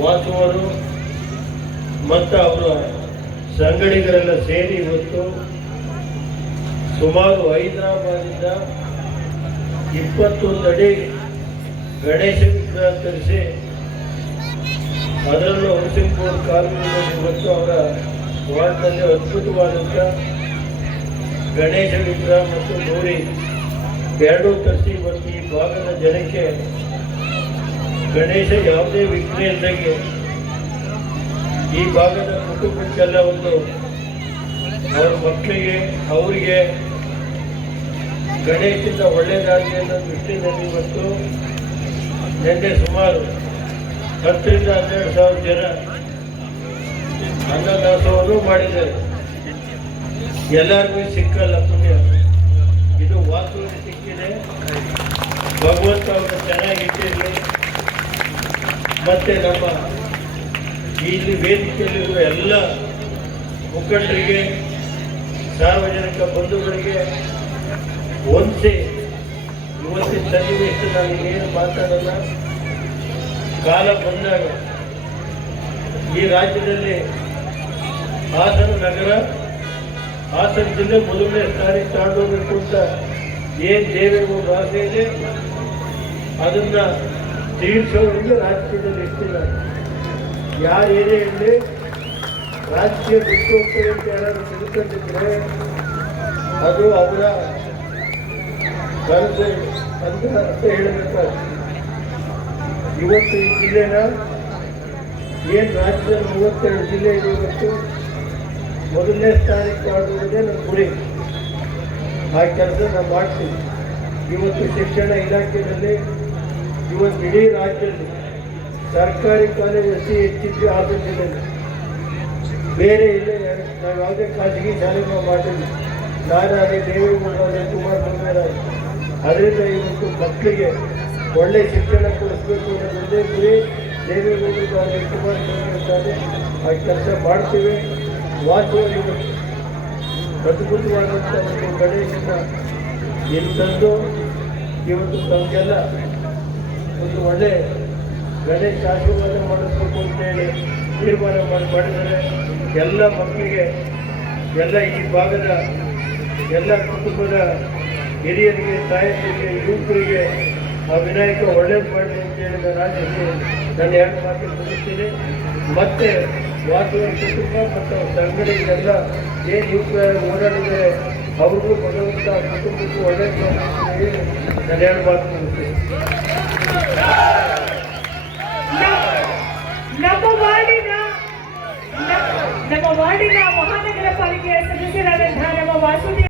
ವಾಸುವರು ಮತ್ತು ಅವರ ಸಂಗಡಿಗರೆಲ್ಲ ಸೇರಿ ಇವತ್ತು ಸುಮಾರು ಹೈದರಾಬಾದಿಂದ ಇಪ್ಪತ್ತೊಂದು ಅಡಿ ಗಣೇಶ ವಿಗ್ರಹ ತರಿಸಿ ಅದರಲ್ಲೂ ಹೌಸಿಂಗ್ಪುರ್ ಕಾಲೋನಿಯಲ್ಲಿ ಇವತ್ತು ಅವರ ವಾರ್ಡ್ನಲ್ಲಿ ಅದ್ಭುತವಾದಂಥ ಗಣೇಶ ವಿಗ್ರಹ ಮತ್ತು ಗೌರಿ ಎರಡೂ ತರಿಸಿ ಇವತ್ತು ಈ ಭಾಗದ ಜನಕ್ಕೆ ಗಣೇಶ ಯಾವುದೇ ವಿಘ್ನ ಇಲ್ಲದಂಗೆ ಈ ಭಾಗದ ಕುಟುಂಬಕ್ಕೆಲ್ಲ ಒಂದು ಅವರ ಮಕ್ಕಳಿಗೆ, ಅವರಿಗೆ ಗಣೇಶದಿಂದ ಒಳ್ಳೆಯದಾಗಲಿ ಅನ್ನೋ ದೃಷ್ಟಿಯಲ್ಲಿ ಇವತ್ತು ನಿನ್ನೆ ಸುಮಾರು ಹತ್ತರಿಂದ ಹನ್ನೆರಡು ಸಾವಿರ ಜನ ಅನ್ನದಾಸವನ್ನು ಮಾಡಿದ್ದಾರೆ. ಎಲ್ಲರಿಗೂ ಸಿಕ್ಕಲ್ಲ ಪುಣ್ಯ. ಇದು ವಾಸ್ತವಕ್ಕೆ ಸಿಕ್ಕಿದೆ. ಭಗವಂತ ಅವರು ಚೆನ್ನಾಗಿಟ್ಟಿರಲಿ ಮತ್ತೆ ನಮ್ಮ ಇಲ್ಲಿ ವೇದಿಕೆಯಲ್ಲಿರುವ ಎಲ್ಲ ಮುಖಂಡರಿಗೆ, ಸಾರ್ವಜನಿಕ ಬಂಧುಗಳಿಗೆ ಒಂದ್ಸೆ ಇವತ್ತಿನ ಸನ್ನಿವೇಶ ನಾನು ಏನು ಮಾತಾಡಲ್ಲ, ಕಾಲ ಬಂದಾಗ ಈ ರಾಜ್ಯದಲ್ಲಿ ಹಾಸನ ನಗರ, ಹಾಸನ ಜಿಲ್ಲೆ ಮೊದಲನೇ ಸ್ಥಾನ ತಗೊಂಡೋಗ್ಬೇಕು ಅಂತ ಏನು ದೇವೇಗೌಡರು ಆಸೆ ಇದೆ, ಅದನ್ನ ತೀರ್ಸೋರಿಗೆ ರಾಜಕೀಯದಲ್ಲಿ ಇರ್ತಿಲ್ಲ ಯಾರು ಏನೇ ಇರಲಿ, ರಾಜಕೀಯ ಬಿಟ್ಟು ಅಂತ ಅದು ಅವರ ಕನಸು ಅಂತ ಅಂತ ಹೇಳಬೇಕಾದ್ರೆ, ಇವತ್ತು ಈ ಜಿಲ್ಲೆನ ಏನು ರಾಜ್ಯದ ಮೂವತ್ತೆರಡು ಜಿಲ್ಲೆ ಇದೆ ಇವತ್ತು? ಮೊದಲನೇ ಸ್ಥಾನಕ್ಕೆ ಆಡುವುದೇ ನಮ್ಮ ಗುರಿ. ಆ ಕೆಲಸ ನಾವು ಮಾಡ್ತೀವಿ. ಇವತ್ತು ಶಿಕ್ಷಣ ಇಲಾಖೆಯಲ್ಲಿ ಇವತ್ತು ಇಡೀ ರಾಜ್ಯದಲ್ಲಿ ಸರ್ಕಾರಿ ಕಾಲೇಜು ಅತಿ ಹೆಚ್ಚಿದ್ದು ಹಾಸನ ಜಿಲ್ಲೆಯಲ್ಲಿ ಬೇರೆ ಇಲ್ಲ, ನಾವು ಯಾವುದೇ ಖಾಸಗಿ ಶಾಲೆ ನಾವು ಮಾಡಿಲ್ಲ ನಾನಾಗಲಿ ದೇವೇಗೌಡರಾಗಲಿ ಕುಮಾರಸ್ವಾಮಿ ಅದರಿಂದ ಇವತ್ತು ಮಕ್ಕಳಿಗೆ ಒಳ್ಳೆ ಶಿಕ್ಷಣ ಕೊಡಿಸ್ಬೇಕು ಅನ್ನೋದೊಂದೇ ಗುರಿ ದೇವೇಗೌಡರಾಗಲಿ ಕುಮಾರಸ್ವಾಮಿ ಅಂತಾರೆ ಆ ಕೆಲಸ ಮಾಡ್ತೀವಿ. ವಾಸ್ತವವಾಗಿ ಅದ್ಭುತವಾದಂಥ ಒಂದು ಗಣೇಶನ ಇಲ್ಲಿ ತಂದು ಇವತ್ತು ತಮಗೆಲ್ಲ ಒಂದು ಒಳ್ಳೆ ಗಣೇಶ ಆಶೀರ್ವಾದ ಮಾಡಿಸ್ಬೇಕು ಅಂತೇಳಿ ತೀರ್ಮಾನ ಮಾಡಿ ಮಾಡಿದರೆ ಎಲ್ಲ ಮಕ್ಕಳಿಗೆ ಎಲ್ಲ ಈ ಭಾಗದ ಎಲ್ಲ ಕುಟುಂಬದ ಹಿರಿಯರಿಗೆ, ತಾಯಂದಿರಿಗೆ, ಯುವಕರಿಗೆ, ಆ ವಿನಾಯಕ ಒಳ್ಳೇದು ಮಾಡಲಿ ಅಂತೇಳಿ ನಾನು ಆಶಿಸಿ ನಾನು ಎರಡು ಮಾತು ಮುಗಿಸ್ತೀನಿ. ಮತ್ತೆ ವಾಸುವ ಕುಟುಂಬ ಮತ್ತು ಅವ್ರ ಸಂಘಟನೆಗೆಲ್ಲ ಏನು ಯುವಕರು ಓಡಾಡಿದರೆ ಅವ್ರಿಗೂ ಭಗವಂತ ಕುಟುಂಬಕ್ಕೂ ಒಳ್ಳೇದು ಮಾಡಿ ನಾನು ಎರಡು ಮಾತು ಮುಗಿಸ್ತೀನಿ. ನಮ್ಮ ವಾರ್ಡಿನ ನಮ್ಮ ವಾರ್ಡಿನ ಮಹಾನಗರ ಪಾಲಿಕೆಯ ಸದಸ್ಯರಾದಂತಹ ನಮ್ಮ ವಾಸುದೇವ